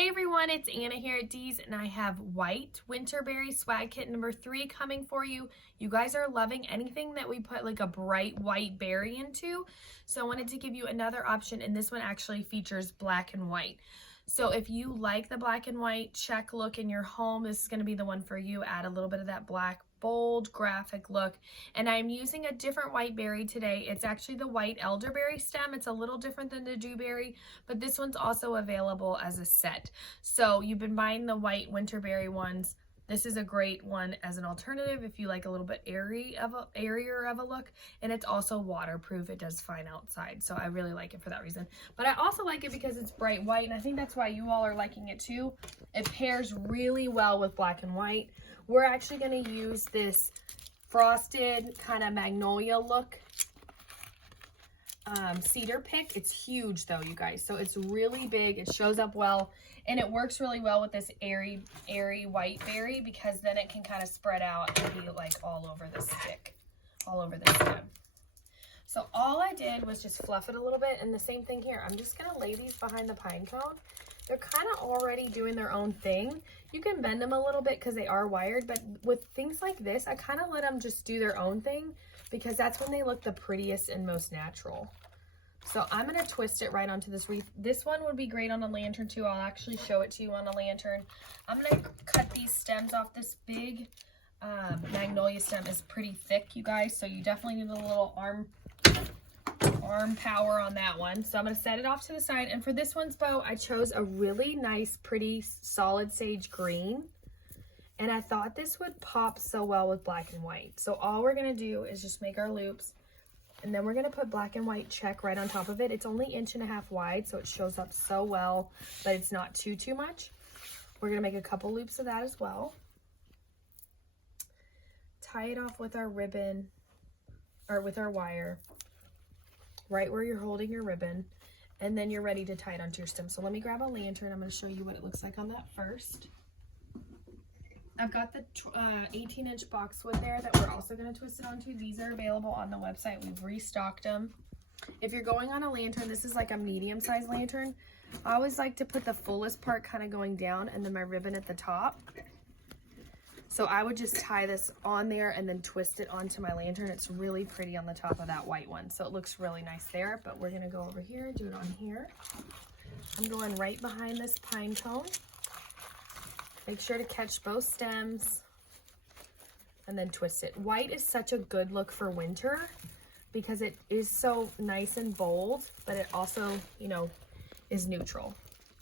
Hey everyone, it's Anna here at Dee's, and I have white Winterberry swag kit number 3 coming for you. You guys are loving anything that we put like a bright white berry into, so I wanted to give you another option, and this one actually features black and white. So if you like the black and white check look in your home, this is going to be the one for you. Add a little bit of that black, bold graphic look. And I'm using a different white berry today. It's actually the white elderberry stem. It's a little different than the dewberry, but this one's also available as a set. So you've been buying the white winterberry ones. This is a great one as an alternative if you like a little bit airier of a look, and it's also waterproof. It does fine outside, so I really like it for that reason. But I also like it because it's bright white, and I think that's why you all are liking it too. It pairs really well with black and white. We're actually going to use this frosted kind of magnolia look cedar pick. It's huge though, you guys, so it's really big. It shows up well, and it works really well with this airy white berry because then it can kind of spread out and be like all over the stick, all over the stem. So all I did was just fluff it a little bit, and the same thing here. I'm just gonna lay these behind the pine cone. They're kind of already doing their own thing. You can bend them a little bit because they are wired, but with things like this, I kind of let them just do their own thing because that's when they look the prettiest and most natural. So I'm going to twist it right onto this wreath. This one would be great on a lantern too. I'll actually show it to you on a lantern. I'm going to cut these stems off. This big magnolia stem is pretty thick, you guys, so you definitely need a little arm power on that one. So I'm going to set it off to the side, and for this one's bow I chose a really nice pretty solid sage green, and I thought this would pop so well with black and white. So all we're going to do is just make our loops, and then we're going to put black and white check right on top of it. It's only 1.5 inches wide, so it shows up so well, but it's not too much. We're going to make a couple loops of that as well. Tie it off with our ribbon, or with our wire, right where you're holding your ribbon, and then you're ready to tie it onto your stem. So let me grab a lantern. I'm going to show you what it looks like on that first. I've got the 18-inch boxwood there that we're also going to twist it onto. These are available on the website. We've restocked them. If you're going on a lantern, this is like a medium-sized lantern. I always like to put the fullest part kind of going down and then my ribbon at the top. So I would just tie this on there and then twist it onto my lantern. It's really pretty on the top of that white one, so it looks really nice there. But we're going to go over here and do it on here. I'm going right behind this pine cone. Make sure to catch both stems and then twist it. White is such a good look for winter because it is so nice and bold, but it also, you know, is neutral.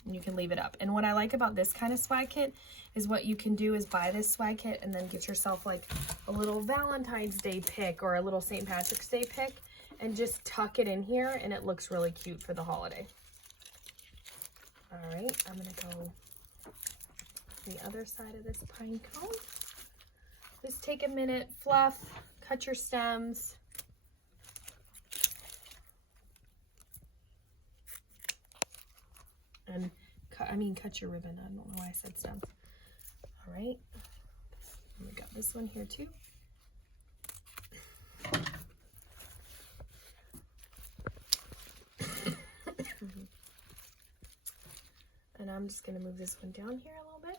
And you can leave it up. And what I like about this kind of swag kit is what you can do is buy this swag kit and then get yourself like a little Valentine's Day pick or a little St. Patrick's Day pick and just tuck it in here, and it looks really cute for the holiday. All right, I'm gonna go the other side of this pine cone. Just take a minute, fluff, cut your stems. And cut your ribbon. I don't know why I said stems. All right, we got this one here too. And I'm just gonna move this one down here a little bit.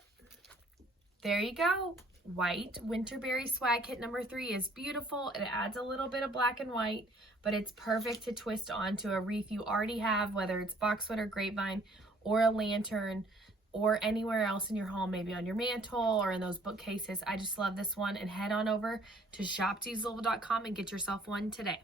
There you go. White Winterberry swag kit number 3 is beautiful. It adds a little bit of black and white, but it's perfect to twist onto a wreath you already have, whether it's boxwood or grapevine or a lantern or anywhere else in your home, maybe on your mantle or in those bookcases. I just love this one, and head on over to shopdeeslouisville.com and get yourself one today.